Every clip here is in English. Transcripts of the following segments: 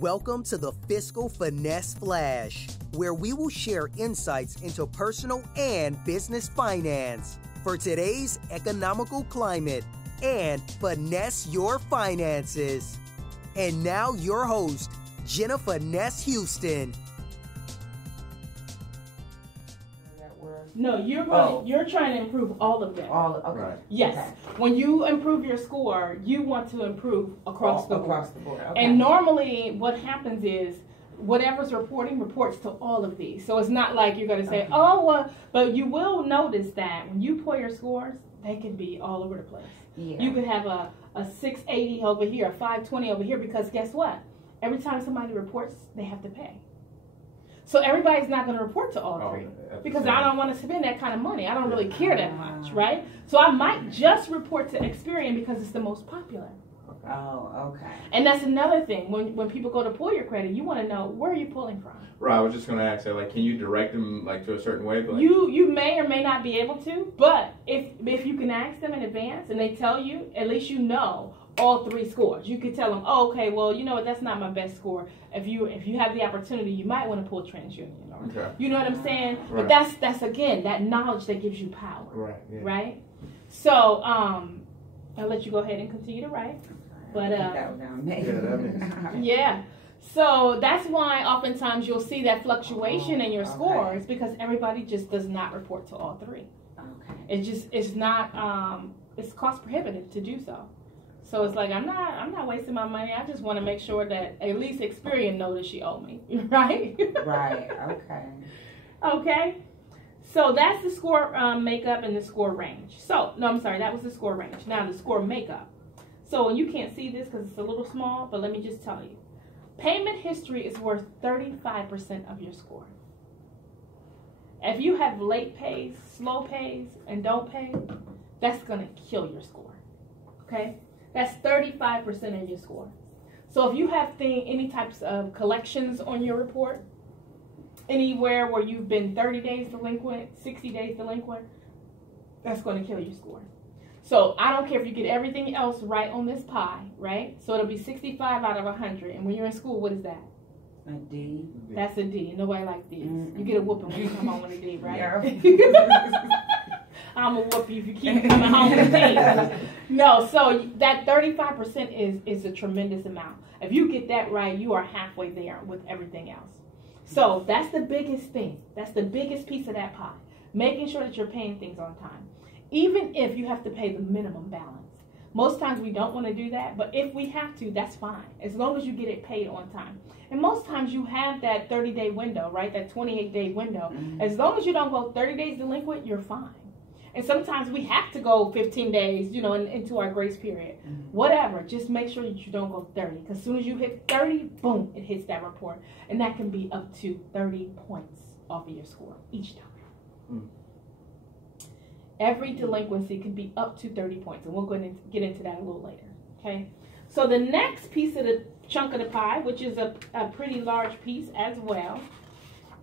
Welcome to the Fiscal Finesse Flash, where we will share insights into personal and business finance for today's economical climate and finesse your finances. And now your host, Jenna Finesse Houston. No, you're trying to improve all of them. Okay. Right. Yes. Okay. When you improve your score, you want to improve across the board. Across the board. Okay. And normally what happens is whatever's reports to all of these. So it's not like you're going to say, but you will notice that when you pull your scores, they can be all over the place. Yeah. You could have a 680 over here, a 520 over here, because guess what? Every time somebody reports, they have to pay. So everybody's not going to report to all three because I don't want to spend that kind of money. I don't really care that much, right? So I might just report to Experian because it's the most popular. Oh, okay. And that's another thing. When people go to pull your credit, you want to know, where are you pulling from? Right, I was just going to ask that, like, can you direct them like to a certain way? But, like, you may or may not be able to, but if you can ask them in advance and they tell you, at least you know all three scores. You could tell them, oh, okay, well, you know what, that's not my best score. If you have the opportunity, you might want to pull TransUnion. Okay. You know what I'm saying? Right. But that's again, that knowledge that gives you power. Right. Yeah. Right? So, I'll let you go ahead and continue to write. But yeah. So that's why oftentimes you'll see that fluctuation in your scores because everybody just does not report to all three. Okay. It's not it's cost prohibitive to do so. So it's like I'm not wasting my money. I just want to make sure that at least Experian knows that she owed me, right? Right. Okay. Okay. So that's the score makeup and the score range. So no, I'm sorry, that was the score range. Now the score makeup. So you can't see this because it's a little small, but let me just tell you, payment history is worth 35% of your score. If you have late pays, slow pays, and don't pay, that's gonna kill your score. Okay. That's 35% of your score. So if you have any types of collections on your report, anywhere where you've been 30 days delinquent, 60 days delinquent, that's going to kill your score. So I don't care if you get everything else right on this pie, right? So it'll be 65 out of 100. And when you're in school, what is that? A D. That's a D. Nobody likes D's. You get a whooping when you come home with a D, right? Yeah. I'm going to whoop you if you keep coming home with a D. No, so that 35% is a tremendous amount. If you get that right, you are halfway there with everything else. So that's the biggest thing. That's the biggest piece of that pie. Making sure that you're paying things on time. Even if you have to pay the minimum balance. Most times we don't want to do that, but if we have to, that's fine. As long as you get it paid on time. And most times you have that 30-day window, right? That 28-day window. Mm-hmm. As long as you don't go 30 days delinquent, you're fine. And sometimes we have to go 15 days, into our grace period. Mm-hmm. Whatever, just make sure that you don't go 30. Because as soon as you hit 30, boom, it hits that report. And that can be up to 30 points off of your score each time. Mm. Every delinquency can be up to 30 points. And we'll go ahead and get into that a little later. Okay? So the next piece of the chunk of the pie, which is a pretty large piece as well,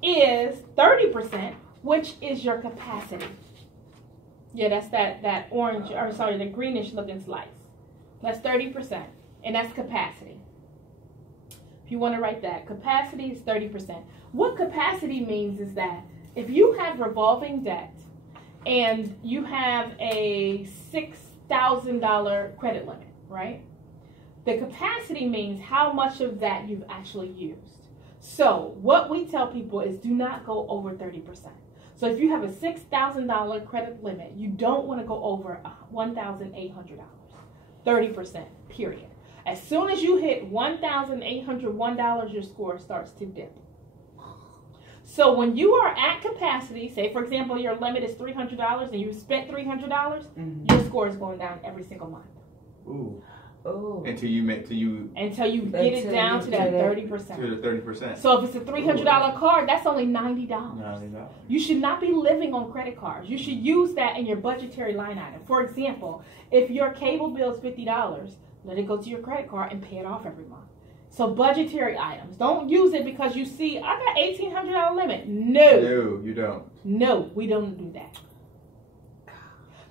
is 30%, which is your capacity. Yeah, that's that orange, the greenish looking slice. That's 30%, and that's capacity. If you want to write that, capacity is 30%. What capacity means is that if you have revolving debt and you have a $6,000 credit limit, right? The capacity means how much of that you've actually used. So what we tell people is do not go over 30%. So if you have a $6,000 credit limit, you don't want to go over $1,800. 30%, period. As soon as you hit $1,801, your score starts to dip. So when you are at capacity, say for example your limit is $300 and you spent $300, your score is going down every single month. Ooh. Oh. Until you get it down to that 30%. To the 30%. So if it's a $300 card, that's only $90. You should not be living on credit cards. You should use that in your budgetary line item. For example, if your cable bill is $50, let it go to your credit card and pay it off every month. So budgetary items. Don't use it because you see, I got $1,800 limit. No. No, you don't. No, we don't do that.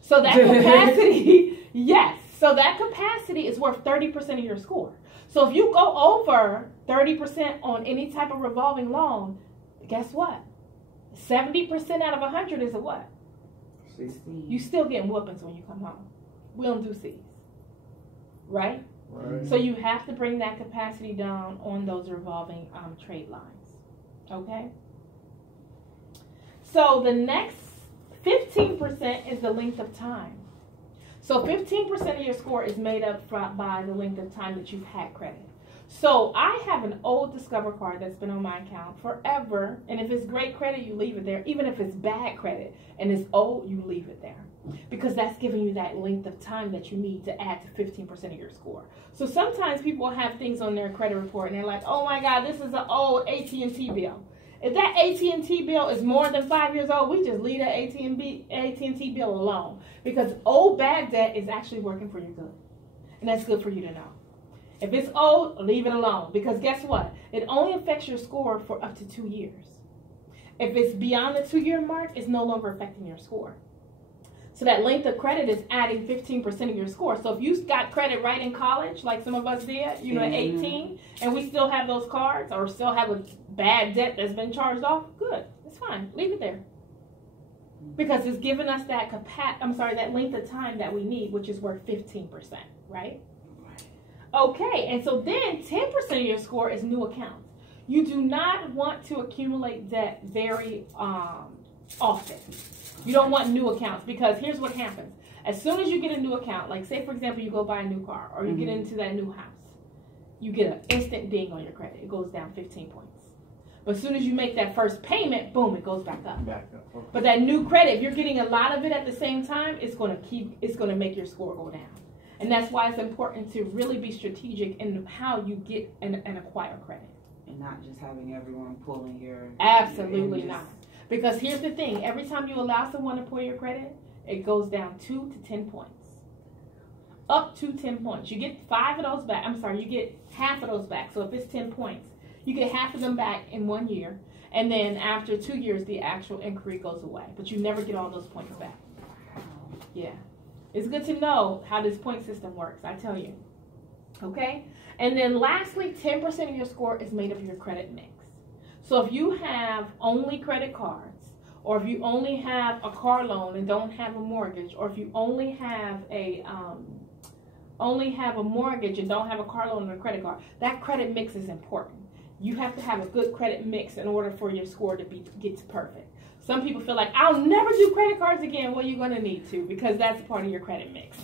So that capacity, yes. So that capacity is worth 30% of your score. So if you go over 30% on any type of revolving loan, guess what? 70% out of 100 is a what? C. You still getting whoopings when you come home. We don't do C's. Right? Right. So you have to bring that capacity down on those revolving trade lines. Okay? So the next 15% is the length of time. So 15% of your score is made up by the length of time that you've had credit. So I have an old Discover card that's been on my account forever. And if it's great credit, you leave it there. Even if it's bad credit and it's old, you leave it there. Because that's giving you that length of time that you need to add to 15% of your score. So sometimes people have things on their credit report and they're like, oh my God, this is an old AT&T bill. If that AT&T bill is more than 5 years old, we just leave that AT&T bill alone. Because old bad debt is actually working for your good. And that's good for you to know. If it's old, leave it alone. Because guess what? It only affects your score for up to 2 years. If it's beyond the 2-year mark, it's no longer affecting your score. So that length of credit is adding 15% of your score. So if you got credit right in college, like some of us did, you know, at 18, and we still have those cards or still have a bad debt that's been charged off, good. It's fine. Leave it there. Because it's giving us that that length of time that we need, which is worth 15%, right? Okay, and so then 10% of your score is new accounts. You do not want to accumulate debt very often. You don't want new accounts because here's what happens. As soon as you get a new account, like say for example you go buy a new car or you get into that new house, you get an instant ding on your credit. It goes down 15 points. But as soon as you make that first payment, boom, it goes back up. Okay. But that new credit, if you're getting a lot of it at the same time, it's going to make your score go down. And that's why it's important to really be strategic in how you get and acquire credit. And not just having everyone pulling your... Absolutely not. Because here's the thing. Every time you allow someone to pull your credit, it goes down 2 to 10 points. Up to 10 points. You get 5 of those back. I'm sorry, you get half of those back. So if it's 10 points, you get half of them back in 1 year. And then after 2 years, the actual inquiry goes away. But you never get all those points back. Yeah. It's good to know how this point system works, I tell you. Okay? And then lastly, 10% of your score is made of your credit mix. So if you have only credit cards, or if you only have a car loan and don't have a mortgage, or if you only have a mortgage and don't have a car loan or a credit card, that credit mix is important. You have to have a good credit mix in order for your score to get perfect. Some people feel like, I'll never do credit cards again. Well, you're going to need to because that's part of your credit mix.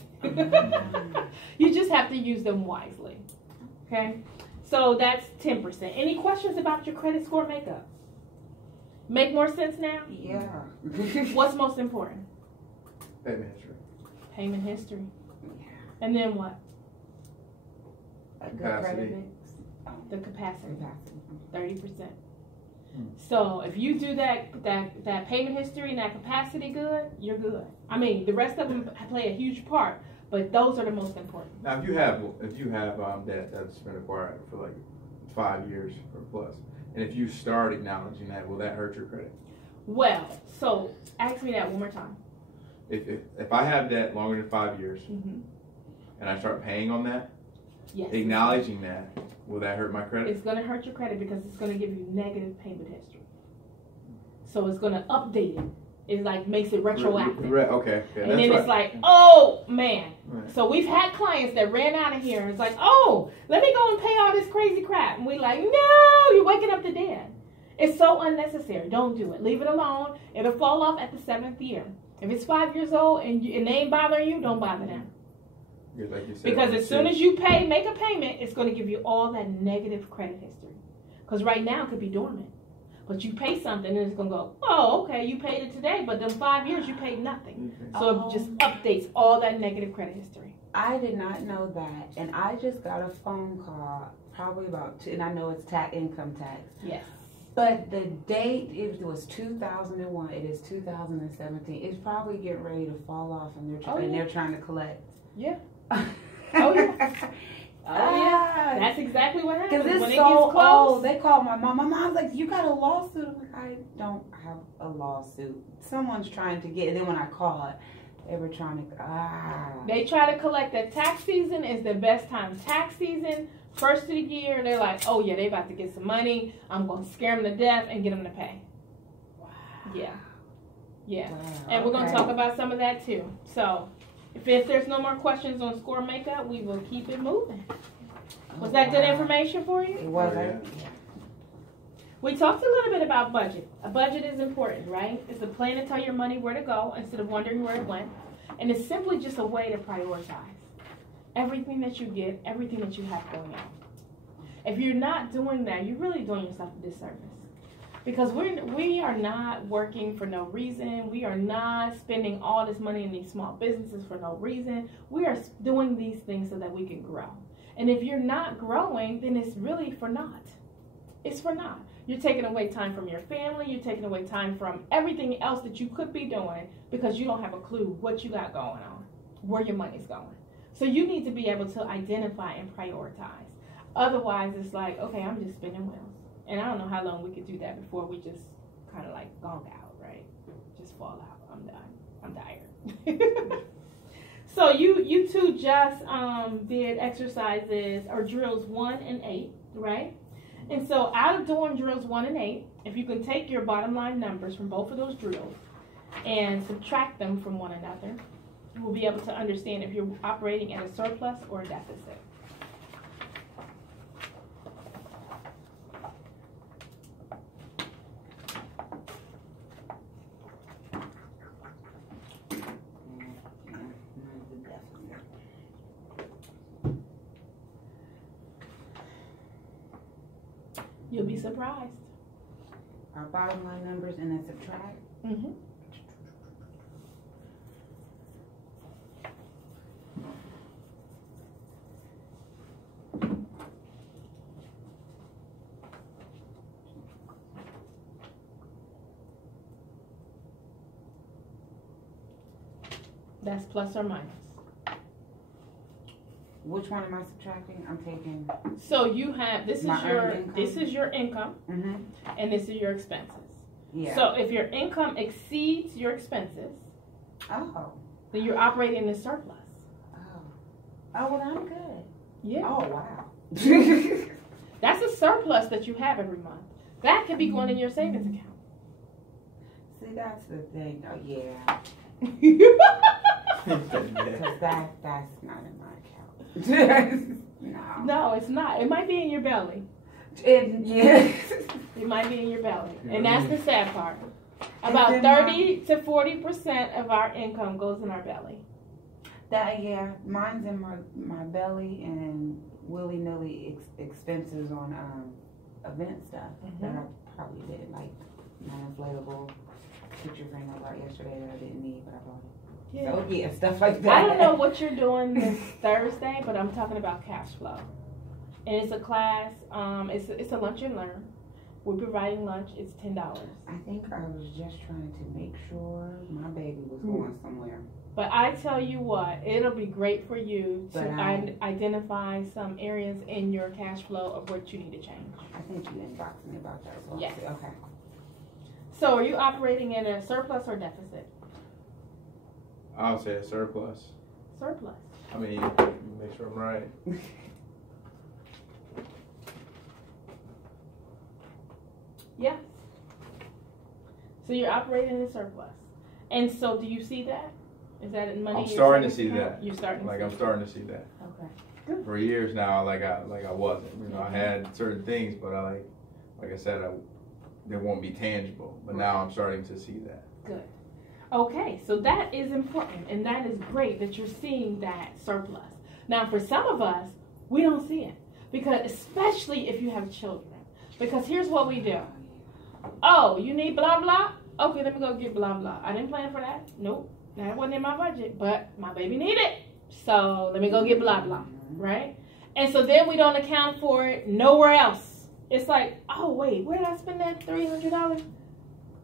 You just have to use them wisely. Okay? So that's 10%. Any questions about your credit score makeup? Make more sense now? Yeah. What's most important? Payment history. Payment history. Yeah. And then what? A good Capacity. credit mix. The capacity. 30%. Hmm. So if you do that payment history and that capacity good, you're good. I mean, the rest of them play a huge part, but those are the most important. Now, if you have debt that's been acquired for like 5 years or plus, and if you start acknowledging that, will that hurt your credit? Well, so ask me that one more time. If I have debt longer than 5 years, and I start paying on that, Yes. acknowledging that, will that hurt my credit? It's going to hurt your credit because it's going to give you negative payment history. So it's going to update it. It like makes it retroactive. Okay. Yeah, And then right. it's like, oh man. Right. So we've had clients that ran out of here and it's like, oh, let me go and pay all this crazy crap. And we're like, no, you're waking up the dead. It's so unnecessary. Don't do it. Leave it alone. It'll fall off at the 7th year. If it's 5 years old and they ain't bothering you, don't bother them. Like you said, Because as soon as you make a payment, it's going to give you all that negative credit history. Because right now it could be dormant. But you pay something and it's going to go, oh, okay, you paid it today, but in 5 years you paid nothing. So it just updates all that negative credit history. I did not know that, and I just got a phone call probably and I know it's income tax. Yes. But the date, it was 2001, it is 2017. It's probably getting ready to fall off and they're trying to collect. Yeah. Oh, yeah. Oh, yeah. That's exactly what happens. Because it's when so it gets close. old. They called my mom. My mom's like, you got a lawsuit? I'm like, I don't have a lawsuit. Someone's trying to get, and then when I call it, They were trying to, They try to collect that tax season is the best time. Tax season, first of the year, they're like, oh yeah, they about to get some money. I'm going to scare them to death and get them to pay. Wow. Yeah. Yeah. Wow. And we're going to talk about some of that too. So if there's no more questions on score makeup, we will keep it moving. Was that good information for you? It was. Oh, yeah. We talked a little bit about budget. A budget is important, right? It's a plan to tell your money where to go instead of wondering where it went. And it's simply just a way to prioritize everything that you get, everything that you have going on. If you're not doing that, you're really doing yourself a disservice. Because we are not working for no reason. We are not spending all this money in these small businesses for no reason. We are doing these things so that we can grow. And if you're not growing, then it's really for naught. It's for naught. You're taking away time from your family. You're taking away time from everything else that you could be doing because you don't have a clue what you got going on, where your money's going. So you need to be able to identify and prioritize. Otherwise, it's like, okay, I'm just spinning wheels. And I don't know how long we could do that before we just kind of like gong out, right? Just fall out. I'm done. I'm tired. So you two just did exercises or drills 1 and 8, right? And so out of doing drills 1 and 8, if you can take your bottom line numbers from both of those drills and subtract them from one another, you will be able to understand if you're operating at a surplus or a deficit. You'll be surprised. Our bottom line numbers and then subtract. Mm-hmm. That's plus or minus. Which one am I subtracting? I'm taking. So you have this My is your earned income? this is your income Mm-hmm. and this is your expenses. Yeah. So if your income exceeds your expenses, Oh. then you're operating in a surplus. Oh. Oh, well, I'm good. Yeah. Oh, wow. That's a surplus that you have every month. That could be going in your savings account. See, that's the thing. Oh, yeah. Because that's not in my account. No. No, it's not. It might be in your belly. Yeah. It might be in your belly. And that's the sad part. About 30 to 40% of our income goes in our belly. Yeah, mine's in my belly and willy-nilly expenses on event stuff that I probably did, like non-inflatable picture frame I bought yesterday that I didn't need, but I bought it. Yeah. So yeah, stuff like that. I don't know what you're doing this Thursday, but I'm talking about cash flow. And it's a class, it's a lunch and learn. We're providing lunch, it's $10. I think I was just trying to make sure my baby was going somewhere. But I tell you what, it'll be great for you to But identify some areas in your cash flow of what you need to change. I think you inboxed me about that. So Yes. Okay. So are you operating in a surplus or deficit? I'll say a surplus. Surplus. I mean, make sure I'm right. Yes. So you're operating in a surplus. And so do you see that? Is that in money? I'm in your starting to savings see account? that. You're starting to Like see I'm starting to see that. Okay. Good. For years now, like I wasn't. You know, I had certain things, but like I said, they won't be tangible. But now I'm starting to see that. Good. Okay, so that is important, and that is great that you're seeing that surplus. Now, for some of us, we don't see it, because especially if you have children. Because here's what we do. Oh, you need blah, blah? Okay, let me go get blah, blah. I didn't plan for that. Nope, that wasn't in my budget, but my baby needed it. So let me go get blah, blah, right? And so then we don't account for it nowhere else. It's like, oh, wait, where did I spend that $300?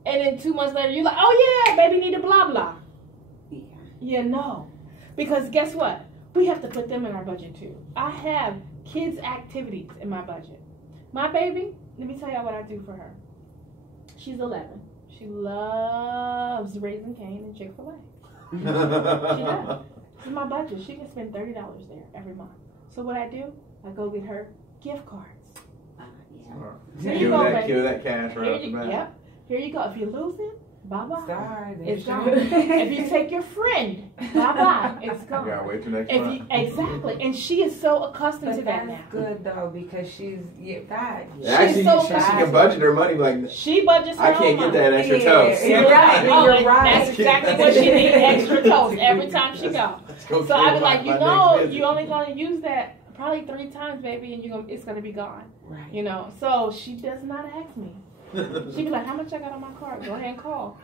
And then 2 months later, you're like, oh, yeah, baby needed blah, blah. Yeah. Yeah, no. Because guess what? We have to put them in our budget, too. I have kids' activities in my budget. My baby, let me tell y'all what I do for her. She's 11. She loves Raising Cane and Chick-fil-A. She does. This is my budget. She can spend $30 there every month. So what I do, I go get her gift cards. Here you go, baby. Kill that cash right off the bat. Yep. Here you go. If you lose it, bye-bye. Sorry, It's gone. If you take your friend, bye-bye. It's gone. You gotta wait till next month. Exactly. And she is so accustomed to that now. That's good, though, because she's, God. Actually, she can budget her money like she budgets her I can't own get that extra toast. You're right. You're right. That's exactly what she needs, extra toast every time she goes. So I was like, you're only going to use that probably 3 times, baby, and it's going to be gone. Right. You know, so she does not ask me. She be like, how much I got on my card? Go ahead and call.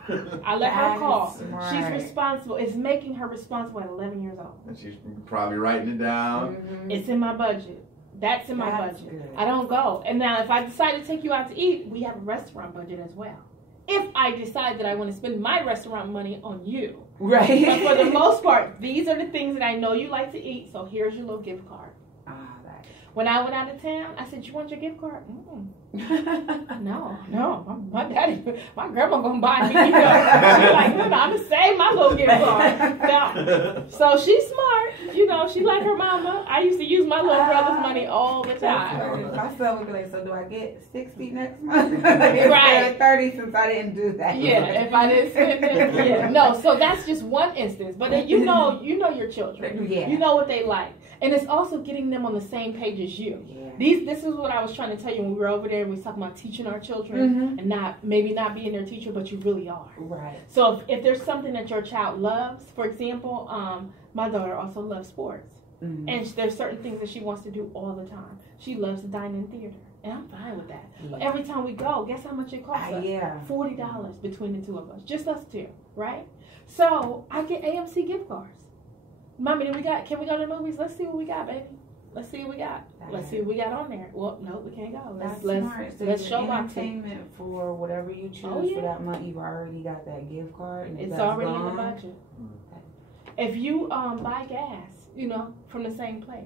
I let her call. Smart. She's responsible. It's making her responsible at 11 years old. And she's probably writing it down. Mm-hmm. It's in my budget. That's in my budget. Good. I don't go. And now if I decide to take you out to eat, we have a restaurant budget as well. If I decide that I want to spend my restaurant money on you. Right. But for the most part, these are the things that I know you like to eat, so here's your little gift card. When I went out of town, I said, you want your gift card? No. My daddy, my grandma gonna buy me. You know. She's like, no, I'm gonna save my little gift card. No. So she's smart. You know, she like her mama. I used to use my little brother's money all the time. My son would be like, so do I get 60 next month? Right. 30 since I didn't do that. Yeah, if I didn't spend it. Yeah. No, so that's just one instance. But then you know your children. Yeah. You know what they like. And it's also getting them on the same page as you. Yeah. This is what I was trying to tell you when we were over there and we was talking about teaching our children and maybe not being their teacher, but you really are. Right. So if there's something that your child loves, for example, my daughter also loves sports. Mm-hmm. And there's certain things that she wants to do all the time. She loves to dine in theater. And I'm fine with that. Yeah. But every time we go, guess how much it costs us? $40 between the two of us. Just us two, right? So I get AMC gift cards. Mommy, can we go to the movies? Let's see what we got, baby. Let's see what we got. Let's see what we got on there. Well, no, we can't go. Let's show entertainment for whatever you choose for that month. You've already got that gift card. And it's already in the budget. If you buy gas, from the same place.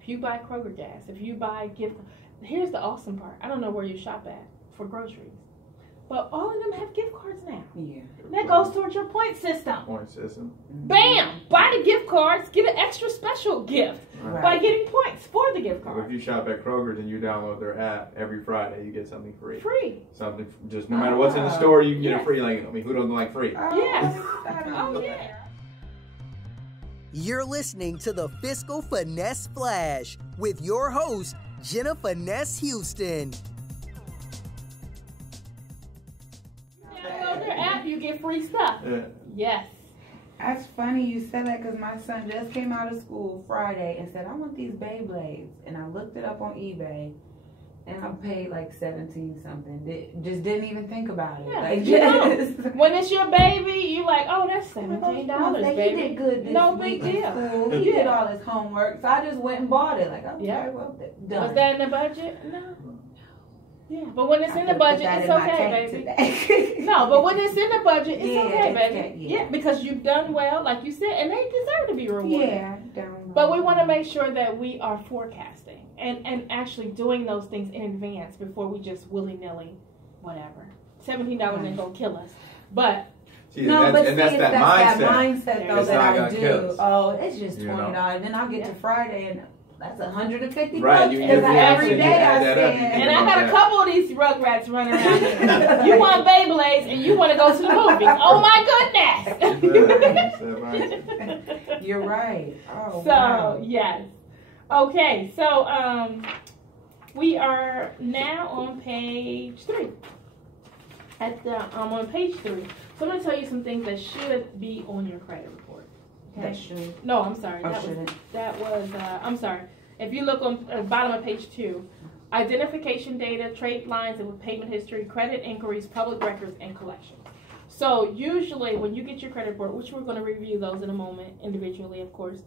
If you buy Kroger gas, if you buy here's the awesome part. I don't know where you shop at for groceries. But all of them have gift cards now. Yeah. That goes towards your point system. Bam! Buy the gift cards, get an extra special gift by getting points for the gift card. If you shop at Kroger's and you download their app every Friday, you get something free. Something, just no matter what's in the store, you can get it free. Who doesn't like free? Yes. Oh, yeah. You're listening to the Fiscal Finesse Flash with your host, Jenna Finesse Houston. Download their app, you get free stuff. Yes. That's funny you said that because my son just came out of school Friday and said, I want these Beyblades. And I looked it up on eBay and I paid like 17 something. Just didn't even think about it. Yeah, when it's your baby, you like, oh, that's $17, baby. He did good this big week deal. in school. He did all his homework. So I just went and bought it. Like, okay, well, done. Was that in the budget? No. Yeah, but when it's in the budget, it's okay, baby. No, but when it's in the budget, it's okay, baby. Yeah, because you've done well, like you said, and they deserve to be rewarded. Yeah, but we want to make sure that we are forecasting and actually doing those things in advance before we just willy-nilly, whatever. $17 ain't going to kill us. But... that's that mindset though, that I do. Oh, it's just $20. Then I'll get to Friday and... That's $150 right, every day I spend. And I got a couple of these rugrats running around here. You want Beyblades and you want to go to the movies. Oh my goodness. You're right. Oh, so, wow. Yes. Okay, so we are now on page 3. On page 3. So I'm going to tell you some things that should be on your credit report. Okay. That should. No, I'm sorry. I'm sorry. If you look on the bottom of page 2, identification data, trade lines with payment history, credit inquiries, public records, and collections. So usually when you get your credit report, which we're going to review those in a moment individually, of course,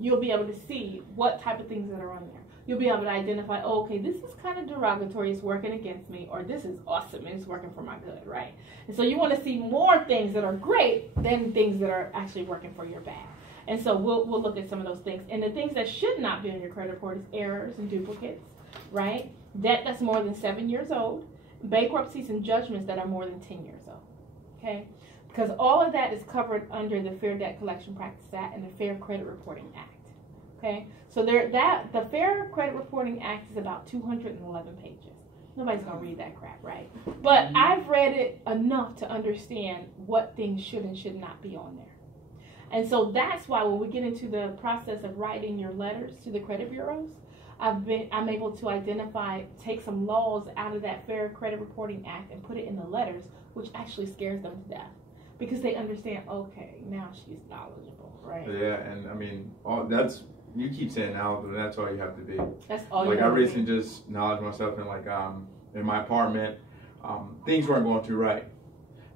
you'll be able to see what type of things that are on there. You'll be able to identify, okay, this is kind of derogatory, it's working against me, or this is awesome and it's working for my good, right? And so you want to see more things that are great than things that are actually working for your bad. And so we'll look at some of those things. And the things that should not be on your credit report is errors and duplicates, right? Debt that's more than 7 years old, bankruptcies and judgments that are more than 10 years old, okay? because all of that is covered under the Fair Debt Collection Practices Act and the Fair Credit Reporting Act. Okay, so the Fair Credit Reporting Act is about 211 pages. Nobody's gonna read that crap, right? But I've read it enough to understand what things should and should not be on there. And so that's why when we get into the process of writing your letters to the credit bureaus, I'm able to take some laws out of that Fair Credit Reporting Act and put it in the letters, which actually scares them to death because they understand, okay, now she's knowledgeable, right? Yeah, and I mean, you keep saying knowledgeable, and that's all you have to be. That's all like you have I to recently just knowledged myself in my apartment, things weren't going too right.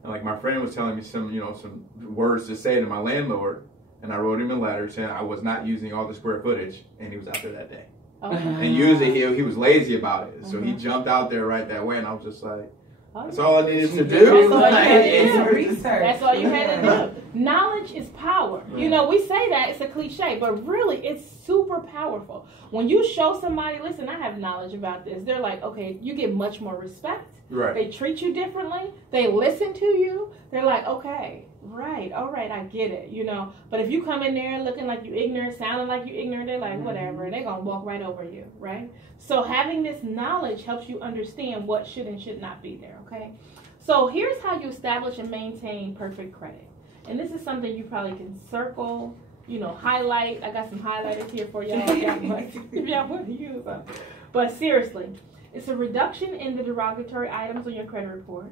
And like my friend was telling me some words to say to my landlord, and I wrote him a letter saying I was not using all the square footage, and he was out there that day. Okay. And usually he was lazy about it, so he jumped out there right that way, and I was just like, that's all I needed to do. That's all you had to do. Research. That's all you had to do. Knowledge is power. Right. You know, we say that, it's a cliche, but really it's super powerful. When you show somebody, listen, I have knowledge about this, they're like, okay, you get much more respect. Right. They treat you differently. They listen to you. They're like, okay, right, all right, I get it, you know. But if you come in there looking like you ignorant, sounding like you ignorant, they're like, whatever. They're going to walk right over you, right? So having this knowledge helps you understand what should and should not be there, okay? So here's how you establish and maintain perfect credit. And this is something you probably can circle, highlight. I got some highlighters here for y'all if y'all want to use them. But seriously, it's a reduction in the derogatory items on your credit report,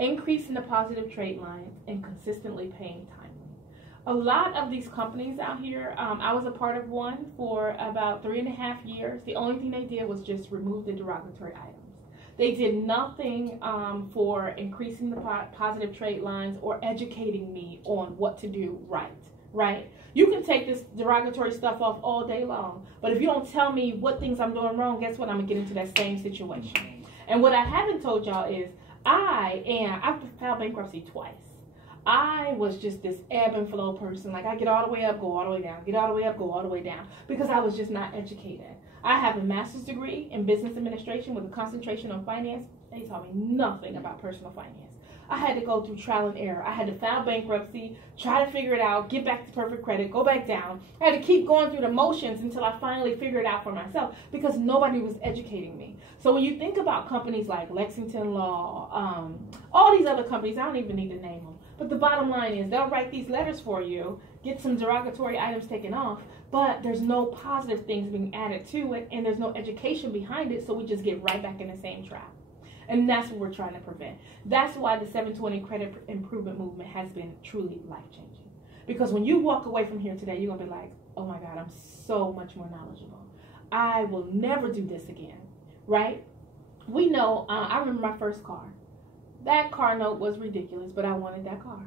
increase in the positive trade lines, and consistently paying timely. A lot of these companies out here, I was a part of one for about 3.5 years. The only thing they did was just remove the derogatory items. They did nothing for increasing the positive trade lines or educating me on what to do right? You can take this derogatory stuff off all day long, but if you don't tell me what things I'm doing wrong, guess what? I'm going to get into that same situation. And what I haven't told y'all is I've filed bankruptcy twice. I was just this ebb and flow person. Like I get all the way up, go all the way down, get all the way up, go all the way down, because I was just not educated. I have a master's degree in business administration with a concentration on finance. They taught me nothing about personal finance. I had to go through trial and error. I had to file bankruptcy, try to figure it out, get back to perfect credit, go back down. I had to keep going through the motions until I finally figured it out for myself because nobody was educating me. So when you think about companies like Lexington Law, all these other companies, I don't even need to name them. But the bottom line is they'll write these letters for you, get some derogatory items taken off, but there's no positive things being added to it, and there's no education behind it, so we just get right back in the same trap. And that's what we're trying to prevent. That's why the 720 credit improvement movement has been truly life-changing. Because when you walk away from here today, you're going to be like, oh my God, I'm so much more knowledgeable. I will never do this again, right? We know, I remember my first car. That car note was ridiculous, but I wanted that car,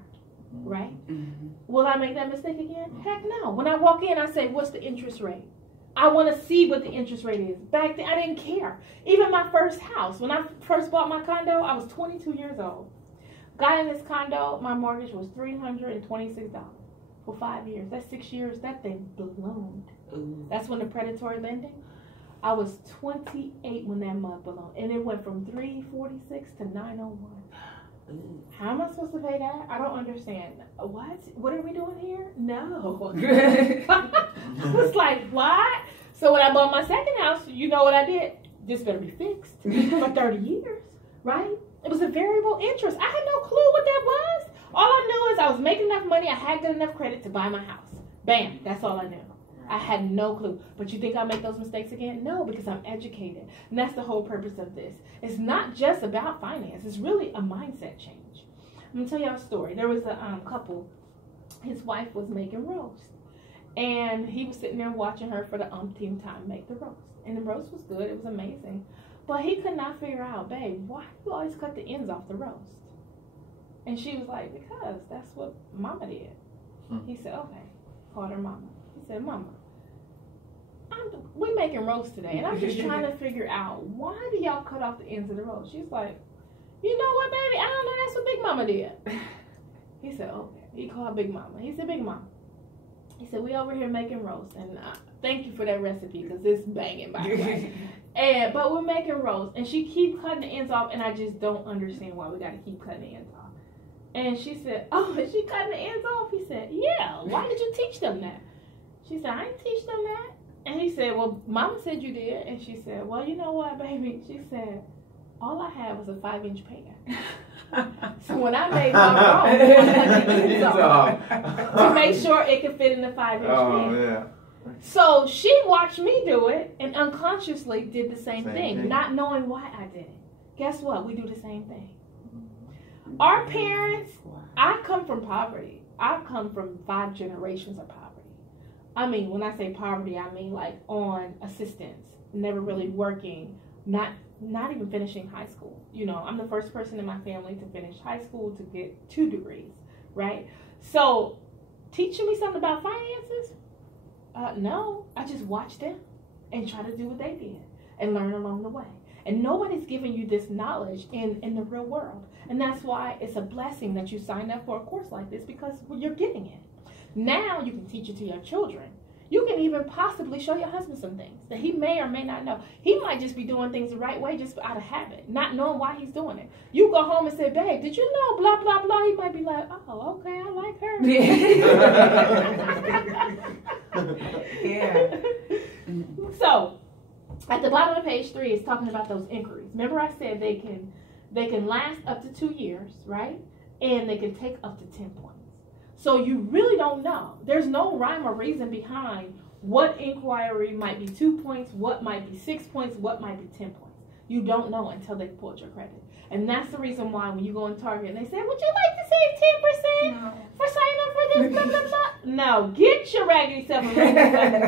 right? Mm-hmm. Will I make that mistake again? Heck no. When I walk in, I say, what's the interest rate? I want to see what the interest rate is. Back then, I didn't care. Even my first house, when I first bought my condo, I was 22 years old. Got in this condo, my mortgage was $326 for 5 years. That's 6 years. That thing ballooned. Ooh. That's when the predatory lending. I was 28 when that mug ballooned, and it went from $346 to $901. Ooh. How am I supposed to pay that? I don't understand. What are we doing here? No. It's like, what? So when I bought my second house, you know what I did? This better be fixed for 30 years, right? It was a variable interest. I had no clue what that was. All I knew is I was making enough money. I had good enough credit to buy my house. Bam. That's all I knew. I had no clue. But you think I'll make those mistakes again? No, because I'm educated. And that's the whole purpose of this. It's not just about finance. It's really a mindset change. I'm going to tell y'all a story. There was a couple. His wife was making roast. And he was sitting there watching her for the umpteenth time make the roast. And the roast was good. It was amazing. But he could not figure out, babe, why do you always cut the ends off the roast? And she was like, because that's what Mama did. He said, okay. Called her Mama. He said, Mama, we're making roast today, and I'm just trying to figure out, why do y'all cut off the ends of the roast? She's like, you know what, baby? I don't know. That's what Big Mama did. He said, okay. He called Big Mama. He said, Big Mama. He said, we over here making roast, and thank you for that recipe, because it's banging, by the way. But we're making roast, and she keep cutting the ends off, and I just don't understand why we got to keep cutting the ends off. And she said, oh, is she cutting the ends off? He said, yeah. Why did you teach them that? She said, I didn't teach them that. And he said, well, Mama said you did. And she said, well, you know what, baby? She said, all I had was a 5-inch pan. So when I made my roll, to make sure it could fit in the 5-inch pan. Yeah. So she watched me do it and unconsciously did the same thing, not knowing why I did it. Guess what? We do the same thing. Our parents, I come from poverty. I've come from 5 generations of poverty. I mean, when I say poverty, I mean like on assistance, never really working, not even finishing high school. You know, I'm the first person in my family to finish high school, to get 2 degrees, right? So teaching me something about finances? No, I just watched them and try to do what they did and learn along the way. And nobody's giving you this knowledge in the real world. And that's why it's a blessing that you signed up for a course like this, because you're getting it. Now you can teach it to your children. You can even possibly show your husband some things that he may or may not know. He might just be doing things the right way just out of habit, not knowing why he's doing it. You go home and say, babe, did you know blah, blah, blah? He might be like, oh, okay, I like her. Yeah. So, at the bottom of page 3 is talking about those inquiries. Remember I said they can last up to 2 years, right? And they can take up to 10 points. So you really don't know. There's no rhyme or reason behind what inquiry might be 2 points, what might be 6 points, what might be 10 points. You don't know until they pulled your credit. And that's the reason why when you go in Target and they say, would you like to save 10% for signing up for this, blah, blah, blah? No, get your raggedy self and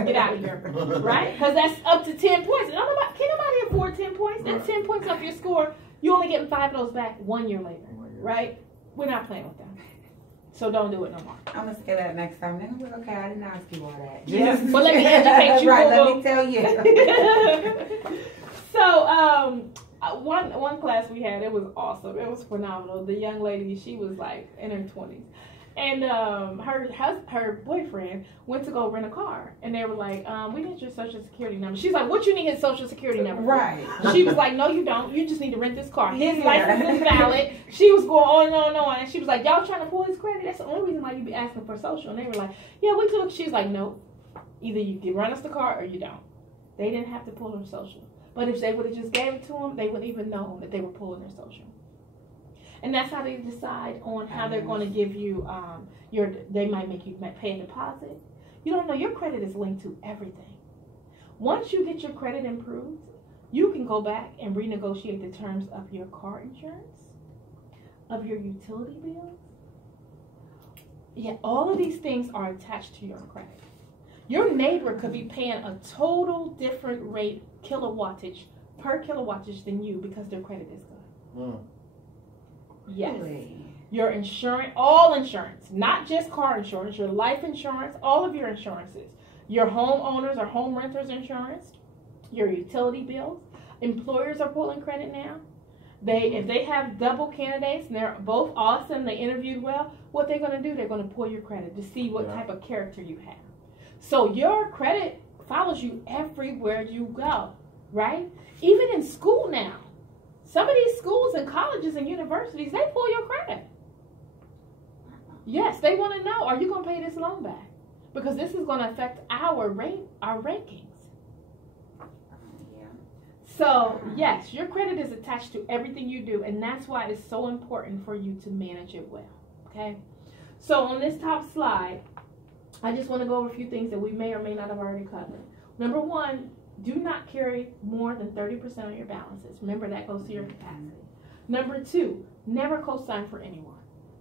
get out of here, right? Because that's up to 10 points. And can nobody afford 10 points? That's 10 points off your score. You only getting 5 of those back 1 year later, right? We're not playing with them. So don't do it no more. I'm going to say that next time. Then I'm like, okay, I didn't ask you all that. Yeah. But let me educate you. Right, let me tell you. So, one class we had, it was awesome. It was phenomenal. The young lady, she was like in her 20s. And her boyfriend went to go rent a car. And they were like, we need your social security number. She's like, what you need his social security number for? Right. She was like, no, you don't. You just need to rent this car. His license is valid. She was going on and on and on. And she was like, y'all trying to pull his credit? That's the only reason why you be asking for social. And they were like, yeah, we took. She's like, no. Either you can run us the car or you don't. They didn't have to pull her social. But if they would have just gave it to them, they wouldn't even know that they were pulling their social. And that's how they decide on how they're going to give you they might make you pay a deposit. You don't know, your credit is linked to everything. Once you get your credit improved, you can go back and renegotiate the terms of your car insurance, of your utility bills. Yeah, all of these things are attached to your credit. Your neighbor could be paying a total different rate kilowattage per kilowattage than you because their credit is good. Mm. Yes. Really? Your insurance, all insurance, not just car insurance, your life insurance, all of your insurances, your homeowners or home renters insurance, your utility bills. Employers are pulling credit now. If they have double candidates and they're both awesome, they interviewed well, what they're going to do, they're going to pull your credit to see what type of character you have. So your credit follows you everywhere you go, right? Even in school now. Some of these schools and colleges and universities, they pull your credit. Yes, they want to know, are you going to pay this loan back? Because this is going to affect our rankings. So, yes, your credit is attached to everything you do, and that's why it's so important for you to manage it well, okay? So, on this top slide, I just want to go over a few things that we may or may not have already covered. Number 1, do not carry more than 30% of your balances. Remember, that goes to your capacity. Number 2, never co-sign for anyone.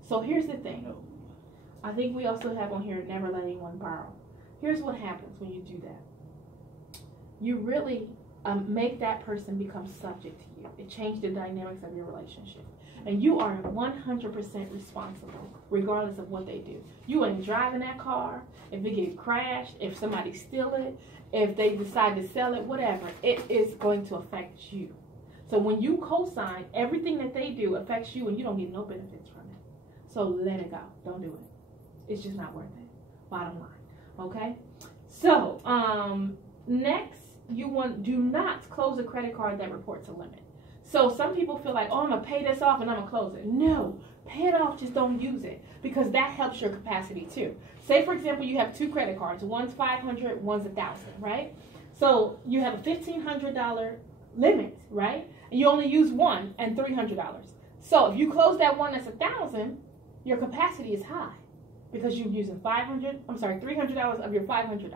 So, here's the thing. I think we also have on here, never let anyone borrow. Here's what happens when you do that. You really make that person become subject to you. It changed the dynamics of your relationship. And you are 100% responsible, regardless of what they do. You ain't driving that car. If it gets crashed, if somebody steal it, if they decide to sell it, whatever, it is going to affect you. So when you co-sign, everything that they do affects you and you don't get no benefits from it. So let it go. Don't do it. It's just not worth it. Bottom line. Okay? So, next, do not close a credit card that reports a limit. So some people feel like, oh, I'm going to pay this off and I'm going to close it. No, pay it off, just don't use it, because that helps your capacity too. Say, for example, you have 2 credit cards. One's $500, one's $1,000, right? So you have a $1,500 limit, right? And you only use one and $300. So if you close that one that's $1,000, your capacity is high because you're using $300 of your $500.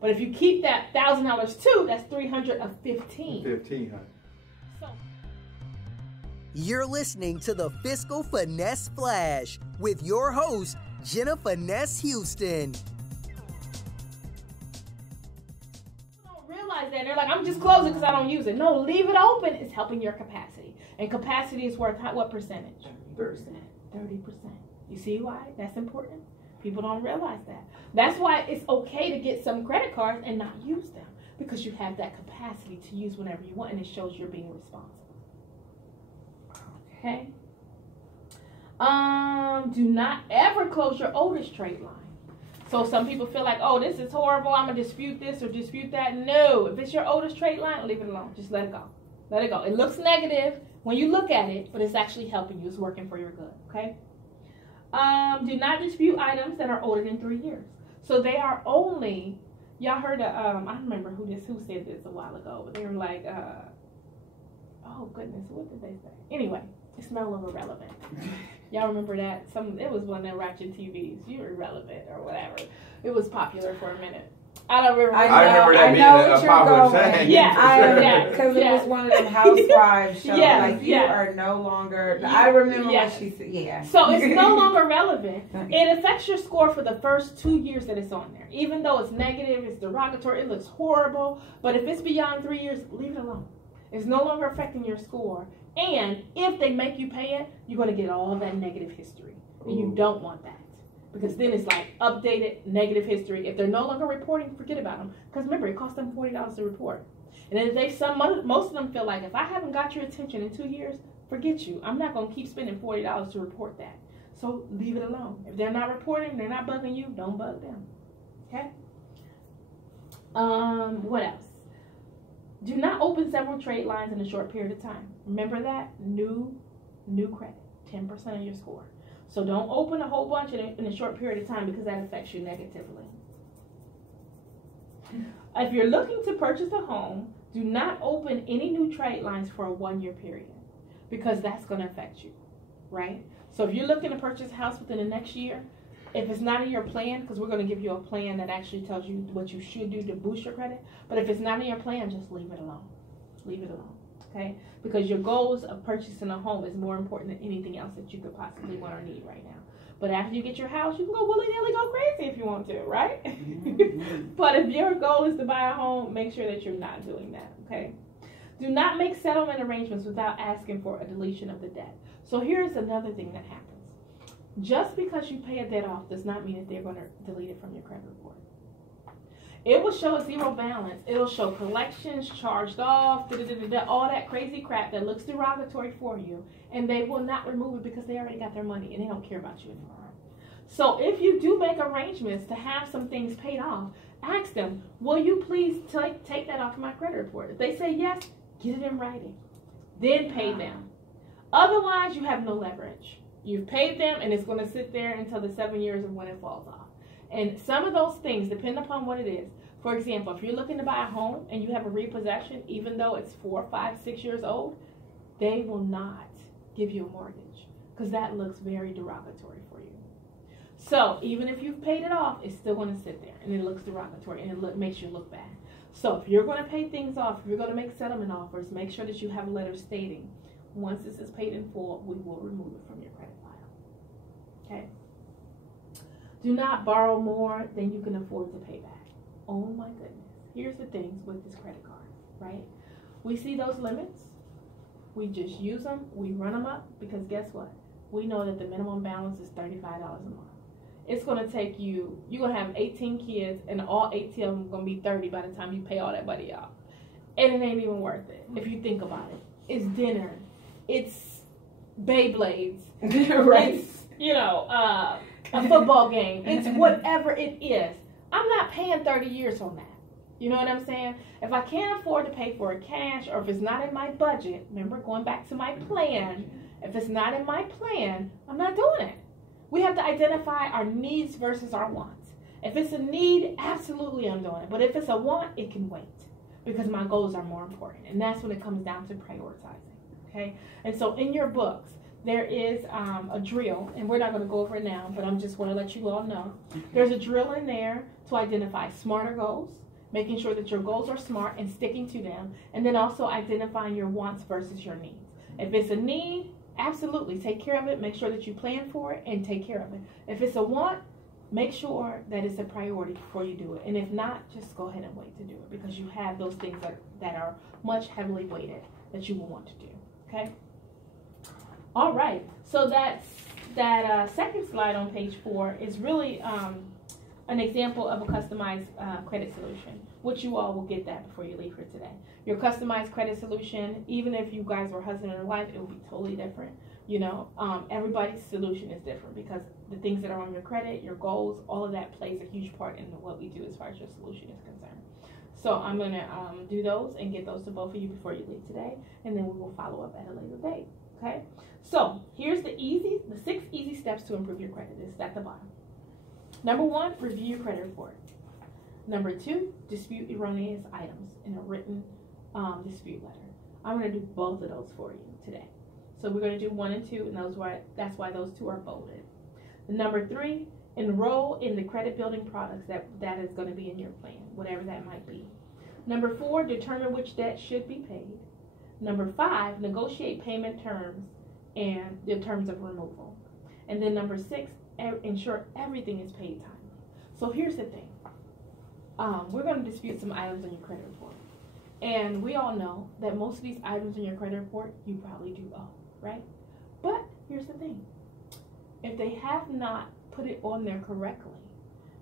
But if you keep that $1,000 too, that's $300 of $1,500. So you're listening to the Fiscal Finesse Flash with your host, Jenna Finesse Houston. That they're like, I'm just closing because I don't use it. No, leave it open. It's helping your capacity, and capacity is worth what percentage? 30%. You see why that's important? People don't realize that. That's why it's okay to get some credit cards and not use them, because you have that capacity to use whenever you want, and it shows you're being responsible. Okay. Do not ever close your oldest trade line. So some people feel like, oh, this is horrible, I'm going to dispute this or dispute that. No, if it's your oldest trade line, leave it alone. Just let it go. Let it go. It looks negative when you look at it, but it's actually helping you. It's working for your good, okay? Do not dispute items that are older than 3 years. So they are only, y'all heard of, I don't remember who said this a while ago, but they were like, oh goodness, what did they say? Anyway, it's no longer relevant. Y'all remember that? It was one of them ratchet TVs. You're irrelevant or whatever. It was popular for a minute. I don't remember. I remember that being a popular saying. Yeah, because it was one of them housewives shows. You are no longer. I remember what she said. Yeah. So it's no longer relevant. It affects your score for the first 2 years that it's on there. Even though it's negative, it's derogatory, it looks horrible. But if it's beyond 3 years, leave it alone. It's no longer affecting your score. And if they make you pay it, you're going to get all that negative history. And you don't want that. Because then it's like updated negative history. If they're no longer reporting, forget about them. Because remember, it costs them $40 to report. And then most of them feel like, if I haven't got your attention in 2 years, forget you. I'm not going to keep spending $40 to report that. So leave it alone. If they're not reporting, they're not bugging you, don't bug them. Okay? What else? Do not open several trade lines in a short period of time. Remember that? New credit, 10% of your score. So don't open a whole bunch in a short period of time, because that affects you negatively. If you're looking to purchase a home, do not open any new trade lines for a 1-year period, because that's going to affect you, right? So if you're looking to purchase a house within the next year, if it's not in your plan, because we're going to give you a plan that actually tells you what you should do to boost your credit, but if it's not in your plan, just leave it alone. Leave it alone, okay? Because your goals of purchasing a home is more important than anything else that you could possibly want or need right now. But after you get your house, you can go willy-nilly, go crazy if you want to, right? But if your goal is to buy a home, make sure that you're not doing that, okay? Do not make settlement arrangements without asking for a deletion of the debt. So here's another thing that happens. Just because you pay a debt off does not mean that they're going to delete it from your credit report. It will show a zero balance. It'll show collections, charged off, all that crazy crap that looks derogatory for you, and they will not remove it because they already got their money and they don't care about you anymore. So if you do make arrangements to have some things paid off, ask them, will you please take that off my credit report? If they say yes, get it in writing. Then pay them. Otherwise, you have no leverage. You've paid them, and it's going to sit there until the 7 years of when it falls off. And some of those things depend upon what it is. For example, if you're looking to buy a home and you have a repossession, even though it's 4, 5, 6 years old, they will not give you a mortgage because that looks very derogatory for you. So even if you've paid it off, it's still going to sit there, and it looks derogatory, and it makes you look bad. So if you're going to pay things off, if you're going to make settlement offers, make sure that you have a letter stating, once this is paid in full, we will remove it from your credit file. Okay? Do not borrow more than you can afford to pay back. Oh my goodness. Here's the things with this credit card, right? We see those limits. We just use them. We run them up because guess what? We know that the minimum balance is $35 a month. It's going to take you, you're going to have 18 kids, and all 18 of them are going to be 30 by the time you pay all that money off. And it ain't even worth it if you think about it. It's dinner. It's Beyblades. Right. It's, a football game. It's whatever it is. I'm not paying 30 years on that. You know what I'm saying? If I can't afford to pay for it cash, or if it's not in my budget, remember going back to my plan, if it's not in my plan, I'm not doing it. We have to identify our needs versus our wants. If it's a need, absolutely I'm doing it. But if it's a want, it can wait because my goals are more important. And that's when it comes down to prioritizing. Okay? And so in your books, there is a drill, and we're not going to go over it now, but I'm just want to let you all know. There's a drill in there to identify smarter goals, making sure that your goals are smart and sticking to them, and then also identifying your wants versus your needs. If it's a need, absolutely take care of it. Make sure that you plan for it and take care of it. If it's a want, make sure that it's a priority before you do it. And if not, just go ahead and wait to do it because you have those things that are much heavily weighted that you will want to do. Okay? All right. So that second slide on page 4 is really an example of a customized credit solution, which you all will get that before you leave here today. Your customized credit solution, even if you guys were husband and wife, it will be totally different. You know, everybody's solution is different because the things that are on your credit, your goals, all of that plays a huge part in what we do as far as your solution is concerned. So I'm going to do those and get those to both of you before you leave today, and then we will follow up at a later date. Okay? So here's the 6 easy steps to improve your credit. It's at the bottom. Number 1, review your credit report. Number 2, dispute erroneous items in a written dispute letter. I'm going to do both of those for you today. So we're going to do 1 and 2, and that's why those 2 are bolded. Number 3, enroll in the credit building products that is going to be in your plan, whatever that might be. Number 4, determine which debt should be paid. Number 5, negotiate payment terms and the terms of removal. And then number 6, ensure everything is paid timely. So here's the thing. We're going to dispute some items on your credit report. And we all know that most of these items in your credit report, you probably do owe, right? But here's the thing. If they have not put it on there correctly,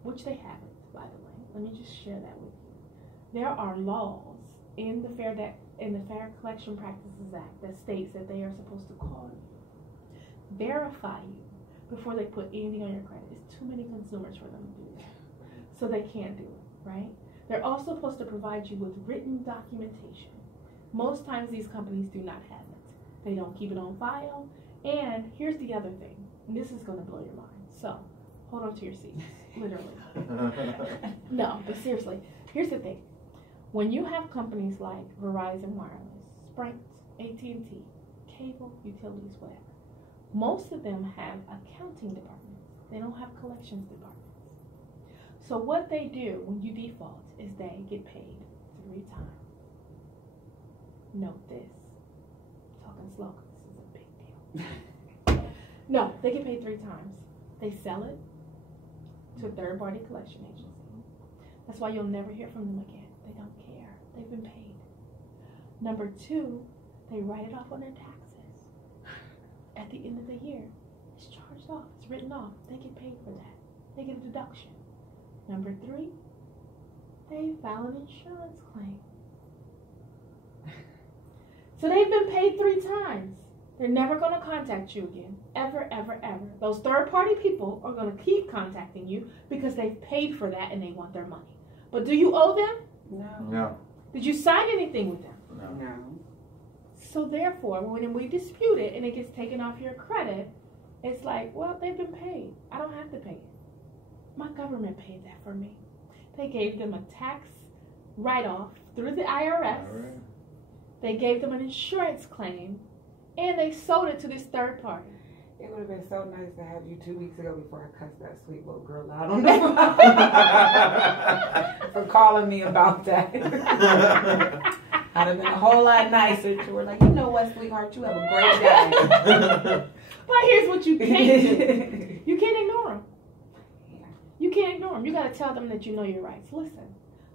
which they haven't, by the way, let me just share that with you. There are laws in the Fair Collection Practices Act that states that they are supposed to call you, verify you before they put anything on your credit. It's too many consumers for them to do that. So they can't do it, right? They're also supposed to provide you with written documentation. Most times these companies do not have it. They don't keep it on file. And here's the other thing. And this is going to blow your mind. So hold on to your seats, literally. No, but seriously, here's the thing. When you have companies like Verizon Wireless, Sprint, AT&T, cable, utilities, whatever, most of them have accounting departments. They don't have collections departments. So what they do when you default is they get paid 3 times. Note this. Talking slow because this is a big deal. No, they get paid 3 times. They sell it to a third-party collection agency. That's why you'll never hear from them again. They don't care. They've been paid. Number 2, they write it off on their taxes. At the end of the year, it's charged off. It's written off. They get paid for that. They get a deduction. Number 3, they file an insurance claim. So they've been paid 3 times. They're never going to contact you again. Ever, ever, ever. Those third-party people are going to keep contacting you because they've paid for that and they want their money. But do you owe them? No. Did you sign anything with them? No. So therefore, when we dispute it and it gets taken off your credit, it's like, well, they've been paid. I don't have to pay it. My government paid that for me. They gave them a tax write-off through the IRS. Right. They gave them an insurance claim, and they sold it to this third party. It would have been so nice to have you 2 weeks ago before I cussed that sweet little girl out on the phone for calling me about that. I'd have been a whole lot nicer to her. Like, you know what, sweetheart, you have a great day. But here's what you can't do. You can't ignore them. You can't ignore them. You got to tell them that you know your rights. Listen,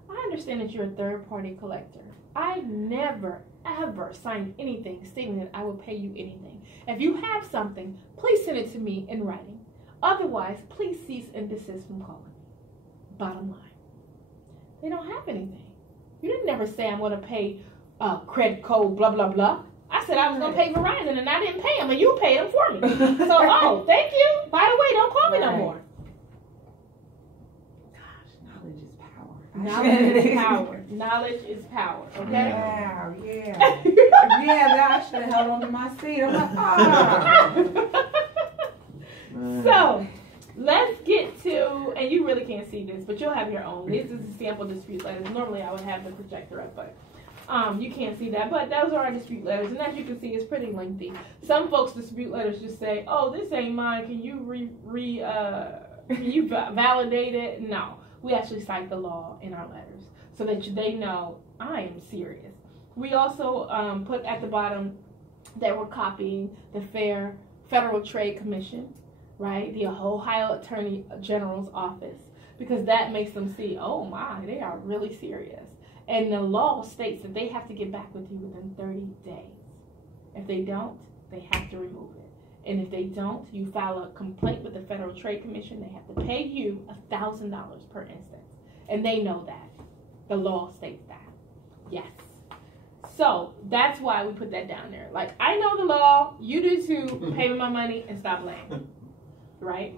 I understand that you're a third-party collector. I never, ever signed anything stating that I will pay you anything. If you have something, please send it to me in writing. Otherwise, please cease and desist from calling me. Bottom line. They don't have anything. You didn't never say I'm going to pay credit code, blah, blah, blah. I said I was going to pay Verizon, and I didn't pay them, and you paid them for me. So, oh, thank you. By the way, don't call me no more. Gosh, knowledge is power. Knowledge is power. Knowledge is power. Okay. Wow, yeah. Yeah, I should have held on to my seat. I'm like, So, let's get to, and you really can't see this, but you'll have your own. This is a sample dispute letters. Normally I would have the projector up, but you can't see that. But those are our dispute letters, and as you can see, it's pretty lengthy. Some folks' dispute letters just say, "Oh, this ain't mine. Can you can you validate it?" No, we actually cite the law in our letters so that they know I am serious. We also put at the bottom that we're copying the Federal Trade Commission, right? The Ohio Attorney General's office, because that makes them see, oh my, they are really serious. And the law states that they have to get back with you within 30 days. If they don't, they have to remove it. And if they don't, you file a complaint with the Federal Trade Commission. They have to pay you $1,000 per instance. And they know that. The law states that. Yes. So that's why we put that down there. Like, I know the law. You do too. Pay me my money and stop playing. Right?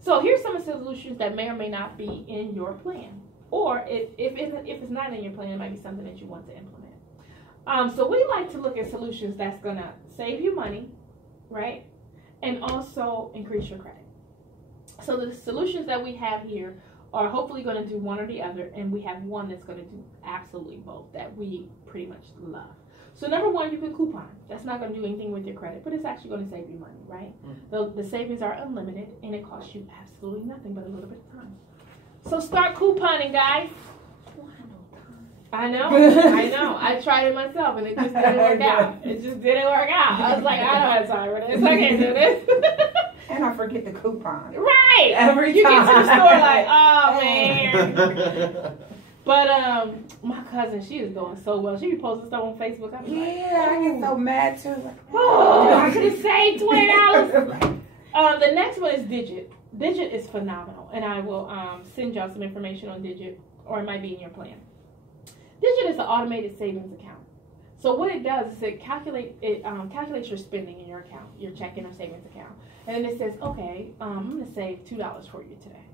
So here's some of the solutions that may or may not be in your plan. Or if it's not in your plan, it might be something that you want to implement. So we like to look at solutions that's going to save you money, right? And also increase your credit. So the solutions that we have here are hopefully going to do one or the other, and we have one that's going to do absolutely both that we pretty much love. So number one, you can coupon. That's not going to do anything with your credit, but it's actually going to save you money, right? The savings are unlimited, and it costs you absolutely nothing but a little bit of time. So start couponing, guys. I know. I tried it myself, and it just didn't work out. It just didn't work out. I was like, I don't have time for this. I can't do this. and I forget the coupon. Right. Every you time. You get to the store like, oh, man. But my cousin, she is doing so well. She be posting stuff on Facebook. I be like, I get so mad, too. Like, oh, I could have saved $20. The next one is Digit. Digit is phenomenal, and I will send y'all some information on Digit, or it might be in your plan. Digit is an automated savings account. So what it does is it calculates your spending in your account, your checking or savings account, and then it says, okay, I'm going to save $2 for you today.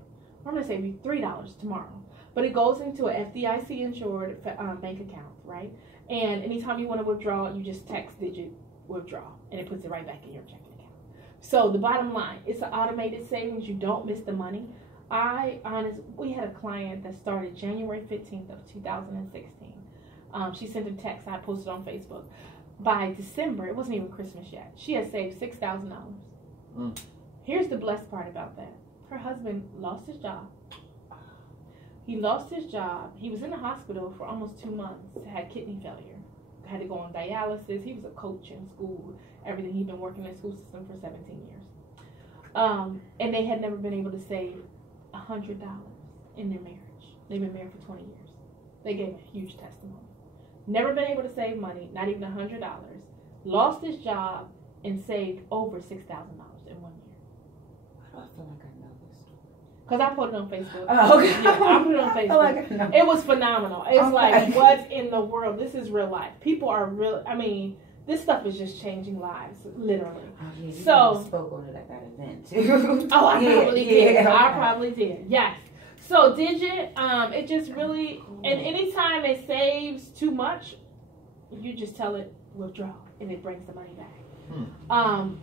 Or I'm going to save you $3 tomorrow. But it goes into an FDIC insured bank account, right? And anytime you want to withdraw, you just text Digit withdraw, and it puts it right back in your checking account. So the bottom line, it's an automated savings. You don't miss the money. We had a client that started January 15th of 2016. She sent a text. I posted on Facebook. By December, it wasn't even Christmas yet, she had saved $6,000. Here's the blessed part about that. Her husband lost his job. He lost his job. He was in the hospital for almost 2 months. Had kidney failure. Had to go on dialysis. He was a coach in school. Everything. He'd been working in the school system for 17 years. And they had never been able to save $100 in their marriage. They've been married for 20 years. They gave a huge testimony. Never been able to save money, not even $100. Lost his job and saved over $6,000 in 1 year. Why do I feel like I know this story? Because I put it on Facebook. Oh, okay. Yeah, I put it on Facebook. Like I know. It was phenomenal. It's Okay. like, what in the world? This is real life. People are real. I mean, this stuff is just changing lives, literally. Oh, yeah, you So spoke on it at that event too. Oh, I probably did. Okay. I probably did. Yes. So Digit, it just really, and anytime it saves too much, you just tell it withdraw, and it brings the money back.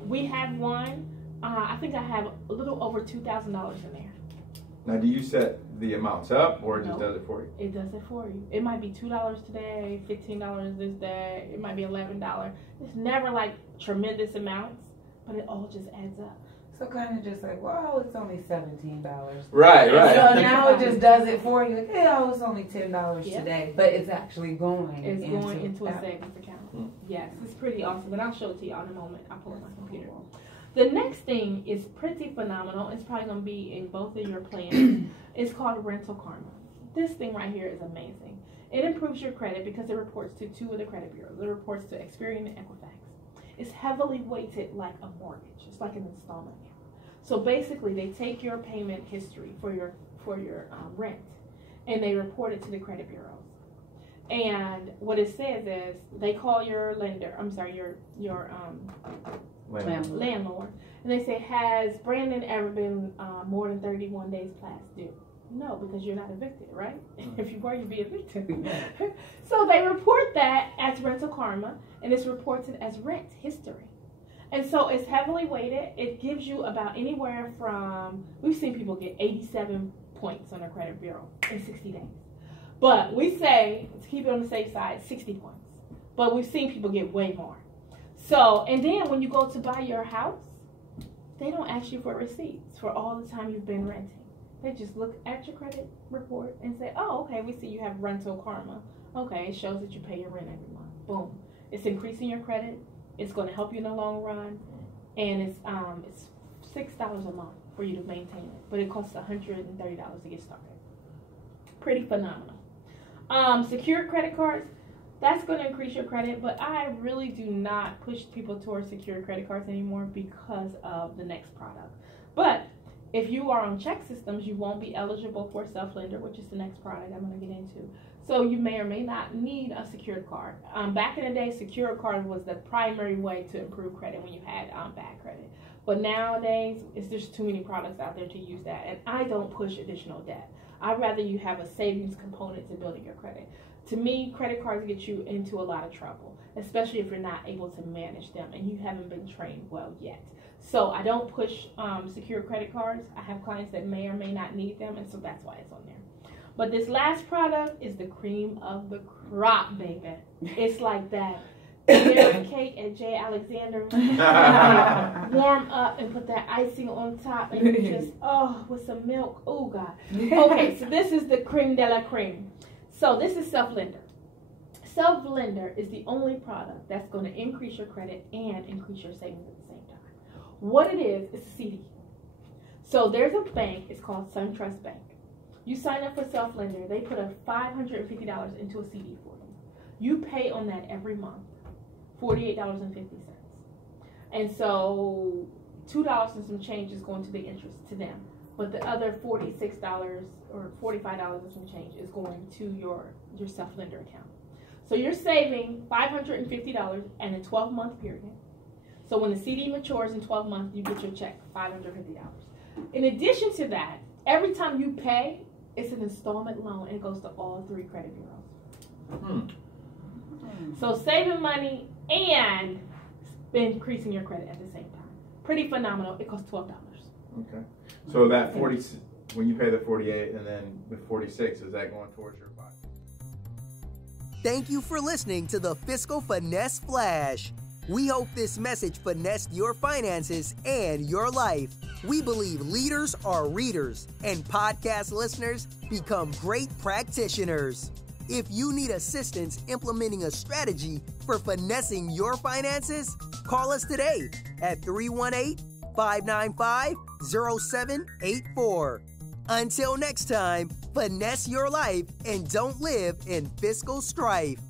We have one. I think I have a little over $2,000 in there. Now, do you set the amounts up, or it just No. does it for you? It does it for you. It might be $2 today, $15 this day. It might be $11. It's never like tremendous amounts, but it all just adds up. So kind of just like, well, it's only $17. Right. So now it just does it for you. Like, hey, it's only $10 Yep. today, but it's actually going. It's going into a that. savings account. Yes, it's pretty awesome, and I'll show it to you in a moment. I'll pull up my computer. The next thing is pretty phenomenal. It's probably going to be in both of your plans. It's called Rental Karma. This thing right here is amazing. It improves your credit because it reports to 2 of the credit bureaus. It reports to Experian and Equifax. It's heavily weighted like a mortgage. It's like an installment account. So basically, they take your payment history for your rent, and they report it to the credit bureaus. And what it says is they call your lender. I'm sorry, your landlord, and they say, has Brandon ever been more than 31 days past due? No, because you're not evicted, right? If you were, you'd be evicted. So they report that as rental karma, and it's reported as rent history. And so it's heavily weighted. It gives you about anywhere from, we've seen people get 87 points on their credit bureau in 60 days. But we say, to keep it on the safe side, 60 points. But we've seen people get way more. So, and then when you go to buy your house, they don't ask you for receipts for all the time you've been renting. They just look at your credit report and say, oh, okay, we see you have rental karma. Okay, it shows that you pay your rent every month. Boom. It's increasing your credit. It's going to help you in the long run. And it's $6 a month for you to maintain it. But it costs $130 to get started. Pretty phenomenal. Secured credit cards, that's going to increase your credit, but I really do not push people towards secured credit cards anymore because of the next product. But if you are on check systems, you won't be eligible for self-lender, which is the next product I'm going to get into. So you may or may not need a secured card. Back in the day, secured card was the primary way to improve credit when you had bad credit. But nowadays, there's too many products out there to use that, and I don't push additional debt. I'd rather you have a savings component to building your credit. To me, credit cards get you into a lot of trouble, especially if you're not able to manage them and you haven't been trained well yet. So I don't push secure credit cards. I have clients that may or may not need them, and so that's why it's on there. But this last product is the cream of the crop, baby. It's like that Mary Kate and J. Alexander warm up and put that icing on top, and you just, with some milk. Oh, God. Okay, so this is the creme de la creme. So this is self-lender. Self-lender is the only product that's going to increase your credit and increase your savings at the same time. What it is a CD. So there's a bank, it's called SunTrust Bank. You sign up for self-lender, they put a $550 into a CD for you. You pay on that every month, $48.50. And so $2 and some change is going to the interest to them. But the other $46 or $45 and some change is going to your self-lender account. So you're saving $550 in a 12-month period. So when the CD matures in 12 months, you get your check, $550. In addition to that, every time you pay, it's an installment loan, and it goes to all 3 credit bureaus. So saving money and increasing your credit at the same time. Pretty phenomenal. It costs $12. Okay. So that 40, when you pay the 48 and then the 46, is that going towards your pocket? Thank you for listening to the Fiscal Finesse Flash. We hope this message finessed your finances and your life. We believe leaders are readers, and podcast listeners become great practitioners. If you need assistance implementing a strategy for finessing your finances, call us today at 318-595-0784. Until next time, finesse your life and don't live in fiscal strife.